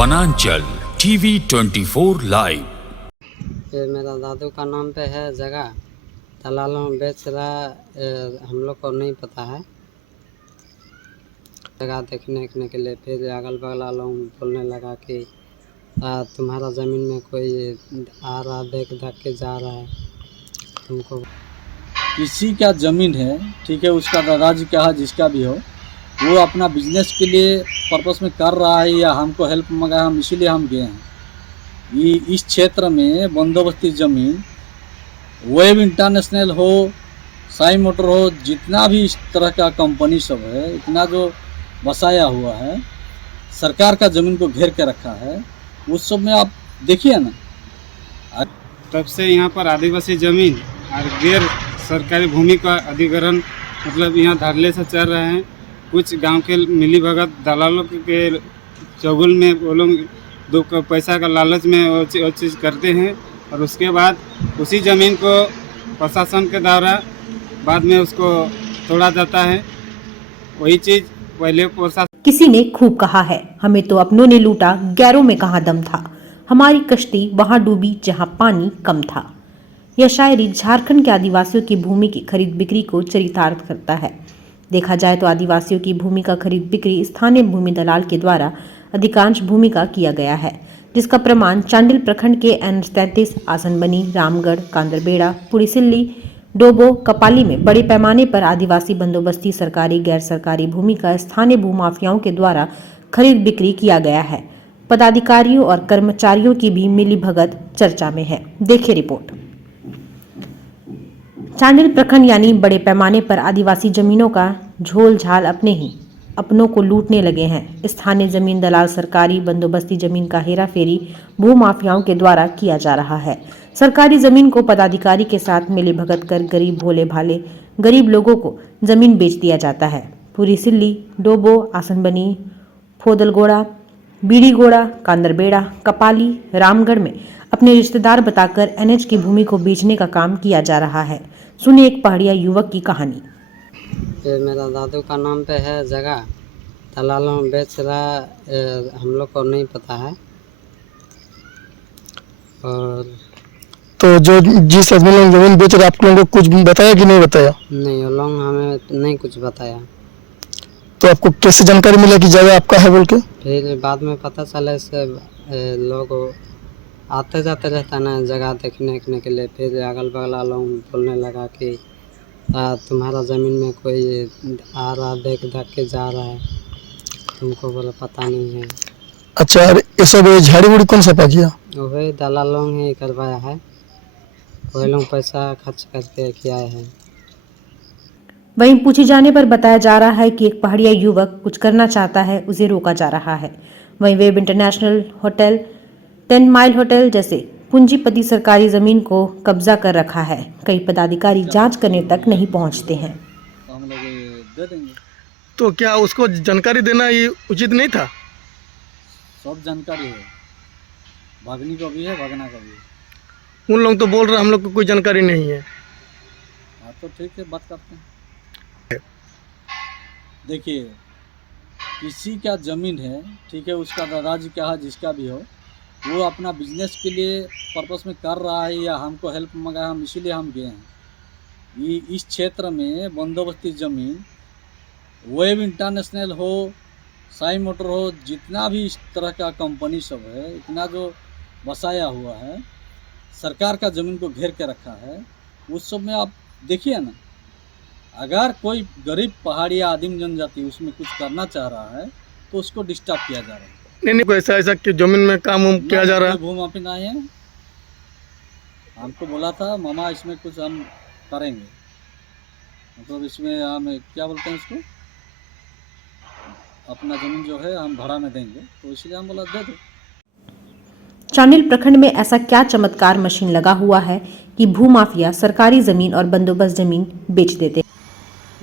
वनांचल TV 24 live. ये मेरा दादू का नाम पे है जगह, दलालों में बेच रहा हम लोग को नहीं पता है। जगह देखने के लिए फिर अगल बगल वालों बोलने लगा कि तुम्हारा ज़मीन में कोई आ रहा, देख के जा रहा है तुमको। किसी का ज़मीन है, ठीक है, उसका दादाजी का है, जिसका भी हो, वो अपना बिजनेस के लिए पर्पस में कर रहा है या हमको हेल्प मांगा, हम इसीलिए हम गए हैं। ये इस क्षेत्र में बंदोबस्ती ज़मीन वेब इंटरनेशनल हो, साई मोटर हो, जितना भी इस तरह का कंपनी सब है, इतना जो बसाया हुआ है, सरकार का ज़मीन को घेर के रखा है। उस सब में आप देखिए ना, तब से यहाँ पर आदिवासी ज़मीन और गैर सरकारी भूमि का अधिग्रहण मतलब यहाँ धड़ल्ले से चल रहे हैं। कुछ गांव के मिली भगत दलालों के चुगल में वो लोग दो पैसा का लालच में वो चीज़ करते हैं और उसके बाद उसी ज़मीन को प्रशासन के द्वारा बाद में उसको तोड़ा जाता है। वही चीज़ पहले प्रशासन। किसी ने खूब कहा है, हमें तो अपनों ने लूटा, गैरों में कहाँ दम था, हमारी कश्ती वहां डूबी जहां पानी कम था। यह शायरी झारखंड के आदिवासियों की भूमि की खरीद बिक्री को चरितार्थ करता है। देखा जाए तो आदिवासियों की भूमि का खरीद बिक्री स्थानीय भूमि दलाल के द्वारा अधिकांश भूमि का किया गया है, जिसका प्रमाण चांडिल प्रखंड के N33, आसनबनी, रामगढ़, कांदरबेड़ा, पुड़ीसिल्ली, डोबो, कपाली में बड़े पैमाने पर आदिवासी बंदोबस्ती सरकारी गैर सरकारी भूमि का स्थानीय भूमाफियाओं के द्वारा खरीद बिक्री किया गया है। पदाधिकारियों और कर्मचारियों की भी मिलीभगत चर्चा में है। देखिए रिपोर्ट। चांडिल प्रखंड यानी बड़े पैमाने पर आदिवासी जमीनों का झोल झाल अपनों को लूटने लगे हैं। स्थानीय जमीन दलाल सरकारी बंदोबस्ती जमीन का हेराफेरी भूमाफियाओं के द्वारा किया जा रहा है। सरकारी जमीन को पदाधिकारी के साथ मिलीभगत कर गरीब भोले भाले गरीब लोगों को जमीन बेच दिया जाता है। पुड़ीसिल्ली, डोबो, आसनबनी, फोदलगोड़ा, बीड़ीगोड़ा, कांदरबेड़ा, कपाली, रामगढ़ में अपने रिश्तेदार बताकर NH की भूमि को बेचने का काम किया जा रहा है। सुनिए एक पहाड़िया युवक की कहानी। ये मेरा दादू का नाम पे है जगह, दलालों में बेच रहा हम लोग को नहीं पता है। और तो जो जिस आदमी ने जमीन बेच रहा, आप लोगों को कुछ बताया कि नहीं बताया? नहीं, वो लोग हमें नहीं कुछ बताया। तो आपको कैसे जानकारी मिला कि जगह आपका है बोल के? फिर बाद में पता चला से लोग आते जाते रहता ना जगह देखने के लिए। फिर अगल बगल वालों बोलने लगा कि तुम्हारा ज़मीन में कोई आ रहा, देख के जा रहा है तुमको। बोला पता नहीं है। अच्छा, और ये सब झाड़ी उड़ी कौन सा पा किया? वही दलालों ही करवाया है, वही लोग पैसा खर्च करके किया है। वहीं पूछे जाने पर बताया जा रहा है कि एक पहाड़िया युवक कुछ करना चाहता है, उसे रोका जा रहा है। वहीं web international hotel, 10 mile hotel जैसे पूंजीपति सरकारी जमीन को कब्जा कर रखा है। कई पदाधिकारी जांच करने तक नहीं पहुंचते हैं। तो हम लोग दे देंगे। तो क्या उसको जानकारी देना ये उचित नहीं था? सब जानकारी है, भागनी का भी है, भागना का भी है। उन लोग तो बोल रहे हम लोग को कोई जानकारी नहीं है। हाँ तो ठीक है, बात करते हैं। देखिए, किसी का ज़मीन है, ठीक है, उसका दादाजी का है, जिसका भी हो, वो अपना बिजनेस के लिए पर्पस में कर रहा है या हमको हेल्प मांगा, हम इसीलिए हम गए हैं। ये इस क्षेत्र में बंदोबस्ती ज़मीन वेब इंटरनेशनल हो, साई मोटर हो, जितना भी इस तरह का कंपनी सब है, इतना जो बसाया हुआ है, सरकार का ज़मीन को घेर के रखा है। उस सब में आप देखिए ना, अगर कोई गरीब पहाड़ी या आदिम जनजाति उसमें कुछ करना चाह रहा है तो उसको डिस्टर्ब किया जा रहा है। नहीं कोई ऐसा कि जमीन में काम किया जा रहा है। भूमाफी नहीं है, हमको बोला था मामा इसमें कुछ हम करेंगे, मतलब इसमें हम क्या बोलते हैं इसको, अपना जमीन जो है हम भाड़ा में देंगे, तो इसलिए हम बोला दे दो। चांडिल प्रखंड में ऐसा क्या चमत्कार मशीन लगा हुआ है कि भूमाफिया सरकारी जमीन और बंदोबस्त जमीन बेच देते?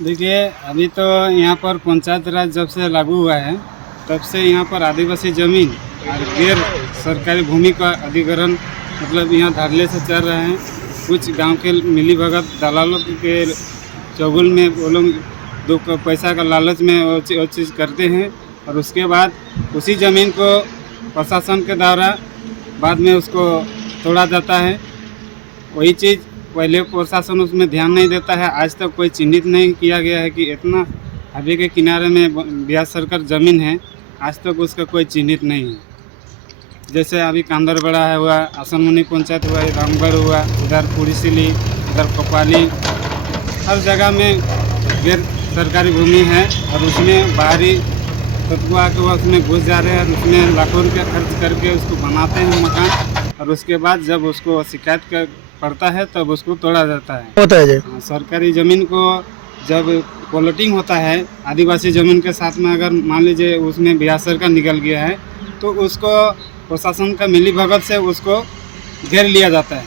देखिए, अभी तो यहाँ पर पंचायत राज जब से लागू हुआ है तब से यहाँ पर आदिवासी ज़मीन और गैर सरकारी भूमि का अधिग्रहण मतलब यहाँ धड़ल्ले से चल रहे हैं। कुछ गांव के मिली भगत दलालों के चुगल में वो लोग दो पैसा का लालच में वो चीज़ करते हैं और उसके बाद उसी ज़मीन को प्रशासन के द्वारा बाद में उसको तोड़ा जाता है। वही चीज़ पहले प्रशासन उसमें ध्यान नहीं देता है। आज तक कोई चिन्हित नहीं किया गया है कि इतना नदी के किनारे में ब्यास सरकार ज़मीन है, आज तक उसका कोई चिन्हित नहीं है। जैसे अभी कांदरबड़ा है हुआ, आसनमुनि पंचायत हुआ, रामगढ़ हुआ, इधर पुरीसिली, इधर कपाली, हर जगह में गैर सरकारी भूमि है और उसमें बाहरी तत्व आके वो उसमें घुस जा रहे हैं और उसमें लाखों रुपया खर्च करके उसको बनाते हैं मकान, और उसके बाद जब उसको शिकायत कर पड़ता है तब उसको तोड़ा जाता है। होता है जी। सरकारी ज़मीन को जब प्लॉटिंग होता है आदिवासी ज़मीन के साथ में, अगर मान लीजिए उसमें ब्यास सरकार निकल गया है तो उसको प्रशासन का मिली भगत से उसको घेर लिया जाता है।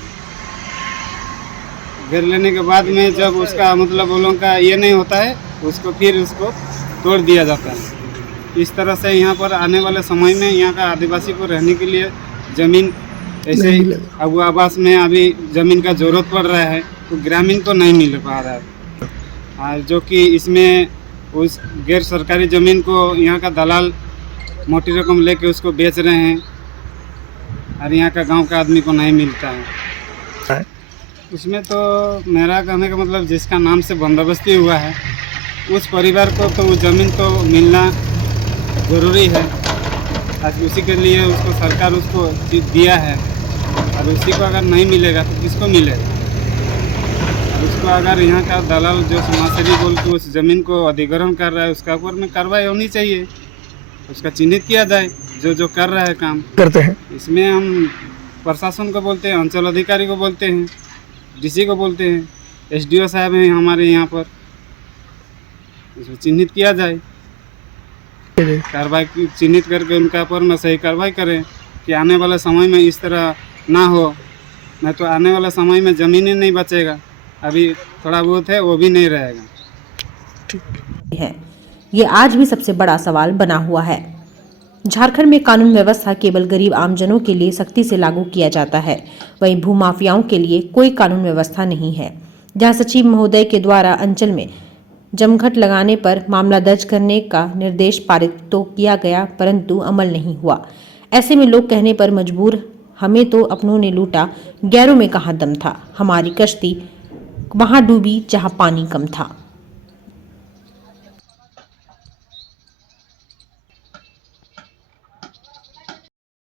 घेर लेने के बाद में जब उसका मतलब वो लोगों का ये नहीं होता है, उसको फिर उसको तोड़ दिया जाता है। इस तरह से यहाँ पर आने वाले समय में यहाँ का आदिवासी को रहने के लिए ज़मीन ऐसे ही अब आवास में अभी ज़मीन का ज़रूरत पड़ रहा है तो ग्रामीण को नहीं मिल पा रहा है, जो कि इसमें उस गैर सरकारी ज़मीन को यहाँ का दलाल मोटी रकम लेके उसको बेच रहे हैं और यहाँ का गांव का आदमी को नहीं मिलता है। उसमें तो मेरा कहने का मतलब जिसका नाम से बंदोबस्ती हुआ है उस परिवार को तो वो ज़मीन तो मिलना ज़रूरी है। आज उसी के लिए उसको सरकार उसको दिया है और उसी को अगर नहीं मिलेगा तो किसको मिलेगा। और उसको अगर यहाँ का दलाल जो समाजसेवी बोल के उस ज़मीन को अधिग्रहण कर रहा है उसका ऊपर में कार्रवाई होनी चाहिए, उसका चिन्हित किया जाए जो जो कर रहा है काम करते हैं। इसमें हम प्रशासन को बोलते हैं, अंचल अधिकारी को बोलते हैं, डीसी को बोलते हैं, एसडीओ साहब हैं हमारे यहाँ पर, इसको चिन्हित किया जाए, कार्रवाई चिन्हित करके उनका ऊपर में सही कार्रवाई करें कि आने वाले समय में इस तरह ना हो। नहीं तो आने वाले समय में ज़मीन ही नहीं बचेगा, अभी थोड़ा बहुत है वो भी नहीं रहेगा। है ये आज भी सबसे बड़ा सवाल बना हुआ है। झारखंड में कानून व्यवस्था केवल गरीब आमजनों के लिए सख्ती से लागू किया जाता है, वहीं भूमाफियाओं के लिए कोई कानून व्यवस्था नहीं है। जहां सचिव महोदय के द्वारा अंचल में जमघट लगाने पर मामला दर्ज करने का निर्देश पारित तो किया गया परंतु अमल नहीं हुआ। ऐसे में लोग कहने पर मजबूर, हमें तो अपनों ने लूटा, गैरों में कहाँ दम था, हमारी कश्ती वहां डूबी जहां पानी कम था।